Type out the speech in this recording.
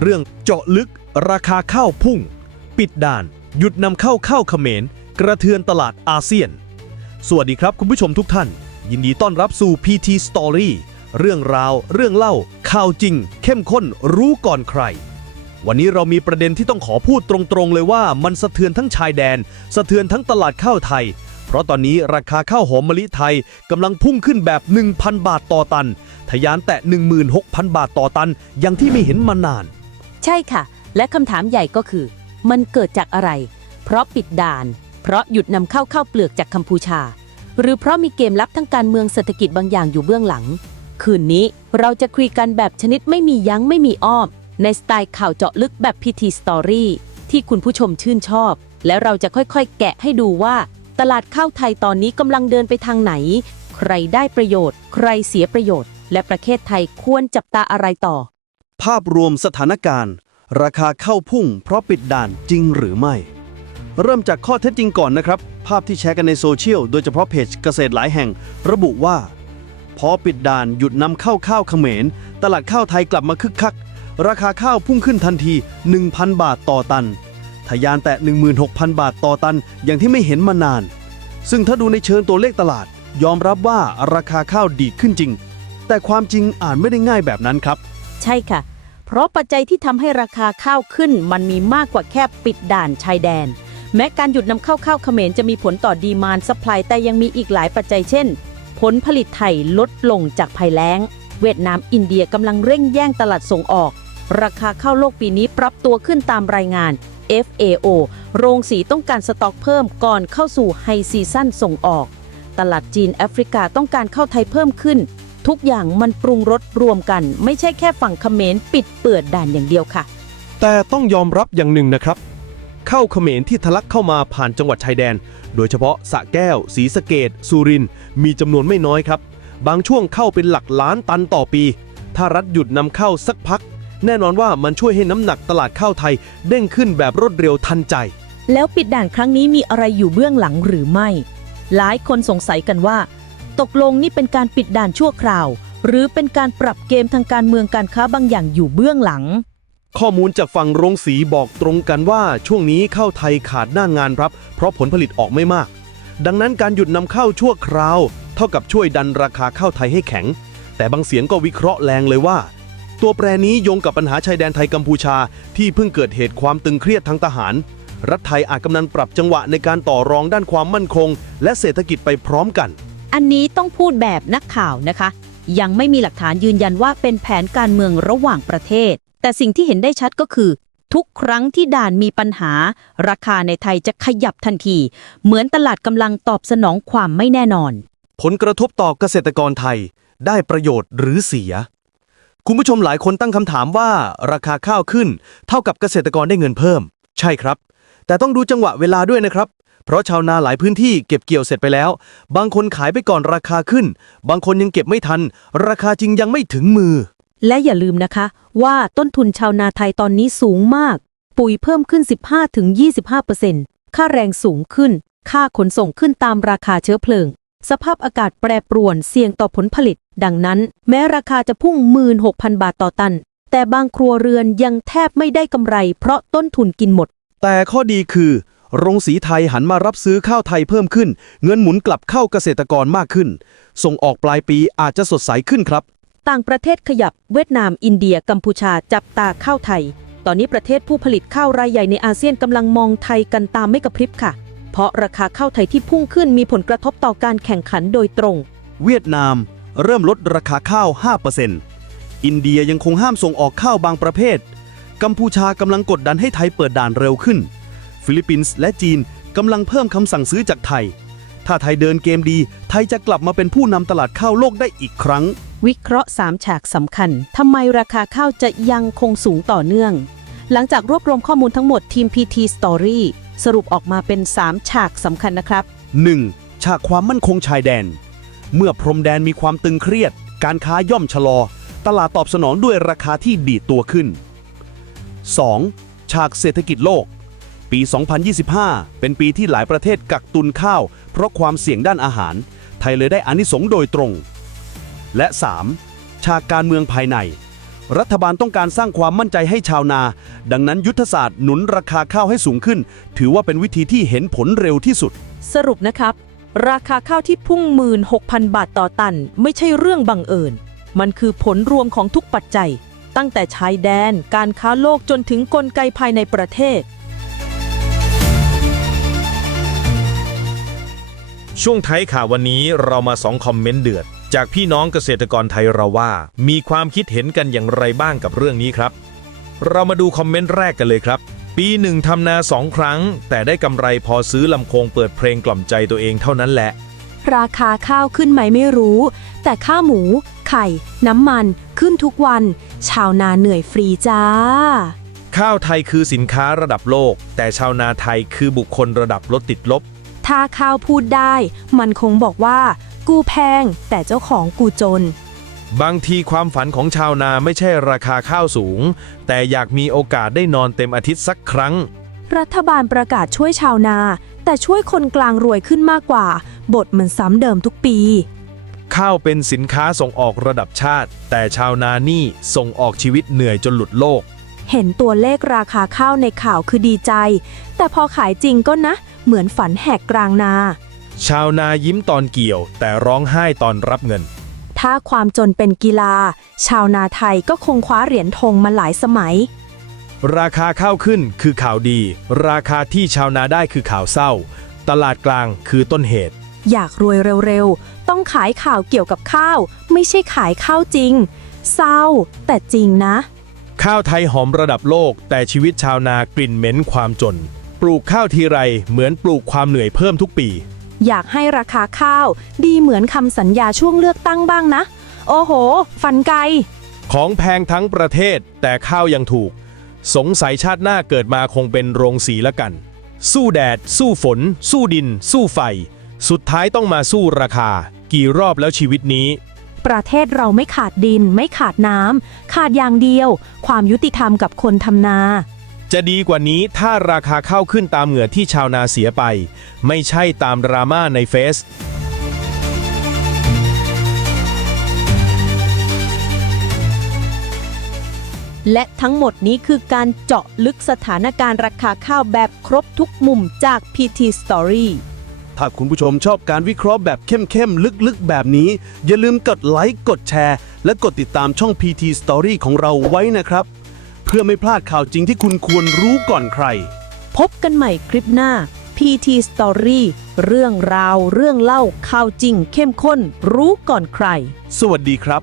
เรื่องเจาะลึก ราคาข้าวพุ่ง ปิดด่าน หยุดนำเข้าข้าวเขมร กระเทือนตลาดอาเซียน สวัสดีครับคุณผู้ชมทุกท่าน ยินดีต้อนรับสู่ PT Story เรื่องราว เรื่องเล่า ข่าวจริง เข้มข้นรู้ก่อนใคร วันนี้เรามีประเด็นที่ต้องขอพูดตรงๆเลยว่ามันสะเทือนทั้งชายแดน สะเทือนทั้งตลาดข้าวไทย เพราะตอนนี้ราคาข้าวหอมมะลิไทยกำลังพุ่งขึ้นแบบ 1,000 บาทต่อตัน ทะยานแตะ16,000 บาทต่อตัน อย่างที่ไม่เห็นมานาน ใช่ค่ะ และคำถามใหญ่ก็คือ มันเกิดจากอะไร เพราะปิดด่าน เพราะหยุดนำเข้าข้าวเปลือกจากกัมพูชา หรือเพราะมีเกมลับทั้งการเมืองเศรษฐกิจบางอย่างอยู่เบื้องหลัง คืนนี้เราจะคุยกันแบบชนิดไม่มียั้งไม่มีอ้อม ในสไตล์ข่าวเจาะลึกแบบ PT Story ที่คุณผู้ชมชื่นชอบ และเราจะค่อยๆ แกะให้ดูว่า ตลาดข้าวไทยตอนนี้กำลังเดินไปทางไหน ใครได้ประโยชน์ ใครเสียประโยชน์ และประเทศไทยควรจับตาอะไรต่อ ภาพรวมสถานการณ์ ราคาข้าวพุ่ง เพราะปิดด่านจริงหรือไม่ เริ่มจากข้อเท็จจริงก่อนนะครับ ภาพที่แชร์กันในโซเชียล โดยเฉพาะเพจเกษตรหลายแห่ง ระบุว่า พอปิดด่านหยุดนำเข้าข้าวเขมร ตลาดข้าวไทยกลับมาคึกคัก ราคาข้าวพุ่งขึ้นทันที 1,000 บาทต่อตันทะยานแตะ16,000 บาทต่อตันอย่างที่ไม่เห็นมานาน ซึ่งถ้าดูในเชิงตัวเลขตลาด ยอมรับว่าราคาข้าวดีขึ้นจริง แต่ความจริงอ่านไม่ได้ง่ายแบบนั้นครับ ใช่ค่ะ เพราะปัจจัยที่ทำให้ราคาข้าวขึ้น มันมีมากกว่าแค่ปิดด่านชายแดน แม้การหยุดนำเข้าข้าวเขมรจะมีผลต่อดีมานสปายแต่ยังมีอีกหลายปัจจัยเช่น ผลผลิตไทยลดลงจากภัยแล้ง เวียดนามอินเดียกำลังเร่งแย่งตลาดส่งออก ราคาข้าวโลกปีนี้ปรับตัวขึ้นตามรายงาน FAO โรงสีต้องการสต็อกเพิ่มก่อนเข้าสู่ไฮซีซั่นส่งออก ตลาดจีนแอฟริกาต้องการเข้าไทยเพิ่มขึ้น ทุกอย่างมันปรุงรสรวมกัน ไม่ใช่แค่ฝั่งเขมรปิดเปิดด่านอย่างเดียวค่ะ แต่ต้องยอมรับอย่างหนึ่งนะครับ เข้าเขมรที่ทะลักเข้ามาผ่านจังหวัดชายแดน โดยเฉพาะสระแก้วศรีสะเกดสุรินทร์มีจำนวนไม่น้อยครับ บางช่วงเข้าเป็นหลักล้านตันต่อปี ถ้ารัฐหยุดนำเข้าสักพัก แน่นอนว่ามันช่วยให้น้ำหนักตลาดข้าวไทยเด้งขึ้นแบบรวดเร็วทันใจ แล้วปิดด่านครั้งนี้มีอะไรอยู่เบื้องหลังหรือไม่ หลายคนสงสัยกันว่า ตกลงนี่เป็นการปิดด่านชั่วคราว หรือเป็นการปรับเกมทางการเมืองการค้าบางอย่างอยู่เบื้องหลัง ข้อมูลจากฝั่งโรงสีบอกตรงกันว่าช่วงนี้ข้าวไทยขาดหน้างานรับ เพราะผลผลิตออกไม่มาก ดังนั้นการหยุดนำเข้าชั่วคราว เท่ากับช่วยดันราคาข้าวไทยให้แข็ง แต่บางเสียงก็วิเคราะห์แรงเลยว่า ตัวแปรนี้โยงกับปัญหาชายแดนไทยกัมพูชา ที่เพิ่งเกิดเหตุความตึงเครียดทางทหารรัฐไทยอาจกำลังปรับจังหวะในการต่อรองด้านความมั่นคง และเศรษฐกิจไปพร้อมกัน อันนี้ต้องพูดแบบนักข่าวนะคะ ยังไม่มีหลักฐานยืนยันว่าเป็นแผนการเมืองระหว่างประเทศ แต่สิ่งที่เห็นได้ชัดก็คือ ทุกครั้งที่ด่านมีปัญหา ราคาในไทยจะขยับทันที เหมือนตลาดกำลังตอบสนองความไม่แน่นอน ผลกระทบต่อเกษตรกรไทยได้ประโยชน์หรือเสีย คุณผู้ชมหลายคนตั้งคำถามว่า ราคาข้าวขึ้น เท่ากับเกษตรกรได้เงินเพิ่ม ใช่ครับ แต่ต้องดูจังหวะเวลาด้วยนะครับ เพราะชาวนาหลายพื้นที่เก็บเกี่ยวเสร็จไปแล้ว บางคนขายไปก่อนราคาขึ้น บางคนยังเก็บไม่ทัน ราคาจริงยังไม่ถึงมือ และอย่าลืมนะคะ ว่าต้นทุนชาวนาไทยตอนนี้สูงมาก ปุ๋ยเพิ่มขึ้น 15-25%ค่าแรงสูงขึ้น ค่าขนส่งขึ้นตามราคาเชื้อเพลิง สภาพอากาศแปรปรวนเสี่ยงต่อผลผลิต ดังนั้น แม้ราคาจะพุ่ง 16,000 บาทต่อตัน แต่บางครัวเรือนยังแทบไม่ได้กำไร เพราะต้นทุนกินหมด แต่ข้อดีคือ โรงสีไทยหันมารับซื้อข้าวไทยเพิ่มขึ้น เงินหมุนกลับเข้าเกษตรกรมากขึ้น ส่งออกปลายปีอาจจะสดใสขึ้นครับ ต่างประเทศขยับเวียดนาม อินเดีย กัมพูชาจับตาข้าวไทย ตอนนี้ประเทศผู้ผลิตข้าวรายใหญ่ในอาเซียนกำลังมองไทยกันตามไม่กระพริบค่ะ เพราะราคาข้าวไทยที่พุ่งขึ้นมีผลกระทบต่อการแข่งขันโดยตรง เวียดนาม เริ่มลดราคาข้าว 5%อินเดียยังคงห้ามส่งออกข้าวบางประเภท กัมพูชากำลังกดดันให้ไทยเปิดด่านเร็วขึ้น ฟิลิปปินส์และจีนกำลังเพิ่มคำสั่งซื้อจากไทย ถ้าไทยเดินเกมดี ไทยจะกลับมาเป็นผู้นำตลาดข้าวโลกได้อีกครั้ง วิเคราะห์ 3 ฉากสำคัญ ทำไมราคาข้าวจะยังคงสูงต่อเนื่อง หลังจากรวบรวมข้อมูลทั้งหมดทีม PT Story สรุปออกมาเป็น 3 ฉากสำคัญนะครับ 1. ฉากความมั่นคงชายแดน เมื่อพรมแดนมีความตึงเครียด การค้าย่อมชะลอ ตลาดตอบสนองด้วยราคาที่ดีดตัวขึ้น 2. ฉากเศรษฐกิจโลก ปี 2025 เป็นปีที่หลายประเทศกักตุนข้าว เพราะความเสี่ยงด้านอาหาร ไทยเลยได้อานิสงส์โดยตรง และ 3. ฉากการเมืองภายใน รัฐบาลต้องการสร้างความมั่นใจให้ชาวนา ดังนั้นยุทธศาสตร์หนุนราคาข้าวให้สูงขึ้น ถือว่าเป็นวิธีที่เห็นผลเร็วที่สุด สรุปนะครับ ราคาข้าวที่พุ่ง 16,000 บาทต่อตัน ไม่ใช่เรื่องบังเอิญ มันคือผลรวมของทุกปัจจัย ตั้งแต่ชายแดน การค้าโลกจนถึงกลไกภายในประเทศ ช่วงท้ายข่าววันนี้เรามาสองคอมเมนต์เดือด จากพี่น้องเกษตรกรไทยเราว่า มีความคิดเห็นกันอย่างไรบ้างกับเรื่องนี้ครับ เรามาดูคอมเมนต์แรกกันเลยครับ ปีหนึ่งทำนาสองครั้ง แต่ได้กำไรพอซื้อลำโพงเปิดเพลงกล่อมใจตัวเองเท่านั้นแหละ ราคาข้าวขึ้นไหมไม่รู้ แต่ค่าหมู ไข่ น้ำมันขึ้นทุกวัน ชาวนาเหนื่อยฟรีจ้า ข้าวไทยคือสินค้าระดับโลก แต่ชาวนาไทยคือบุคคลระดับรถติดลบ ถ้าข้าวพูดได้ มันคงบอกว่า กูแพง แต่เจ้าของกูจน บางทีความฝันของชาวนาไม่ใช่ราคาข้าวสูง แต่อยากมีโอกาสได้นอนเต็มอาทิตย์สักครั้ง รัฐบาลประกาศช่วยชาวนา แต่ช่วยคนกลางรวยขึ้นมากกว่า บทมันซ้ำเดิมทุกปี ข้าวเป็นสินค้าส่งออกระดับชาติ แต่ชาวนานี่ส่งออกชีวิตเหนื่อยจนหลุดโลก เห็นตัวเลขราคาข้าวในข่าวคือดีใจ แต่พอขายจริงก็นะ เหมือนฝันแหกกลางนา ชาวนายิ้มตอนเกี่ยว แต่ร้องไห้ตอนรับเงิน ถ้าความจนเป็นกีฬา ชาวนาไทยก็คงคว้าเหรียญทองมาหลายสมัย ราคาข้าวขึ้นคือข่าวดี ราคาที่ชาวนาได้คือข่าวเศร้า ตลาดกลางคือต้นเหตุ อยากรวยเร็วๆ ต้องขายข่าวเกี่ยวกับข้าว ไม่ใช่ขายข้าวจริง เศร้า แต่จริงนะ ข้าวไทยหอมระดับโลก แต่ชีวิตชาวนากลิ่นเหม็นความจน ปลูกข้าวทีไรเหมือนปลูกความเหนื่อยเพิ่มทุกปี อยากให้ราคาข้าวดีเหมือนคำสัญญาช่วงเลือกตั้งบ้างนะ โอ้โหฟันไกของแพงทั้งประเทศแต่ข้าวยังถูก สงสัยชาติหน้าเกิดมาคงเป็นโรงสีละกัน สู้แดด สู้ฝน สู้ดิน สู้ไฟ สุดท้ายต้องมาสู้ราคา กี่รอบแล้วชีวิตนี้ ประเทศเราไม่ขาดดิน ไม่ขาดน้ำขาดอย่างเดียว ความยุติธรรมกับคนทำนา จะดีกว่านี้ถ้าราคาข้าวขึ้นตามเหงื่อที่ชาวนาเสียไป ไม่ใช่ตามดราม่าในเฟซและทั้งหมดนี้คือการเจาะลึกสถานการณ์ราคาข้าวแบบครบทุกมุมจาก PT Story ถ้าคุณผู้ชมชอบการวิเคราะห์แบบเข้มๆ ลึกๆ แบบนี้ อย่าลืมกดไลค์กดแชร์ และกดติดตามช่อง PT Story ของเราไว้นะครับ เพื่อไม่พลาดข่าวจริงที่คุณควรรู้ก่อนใคร พบกันใหม่คลิปหน้า PT Story เรื่องราว เรื่องเล่าข่าวจริงเข้มข้น รู้ก่อนใคร สวัสดีครับ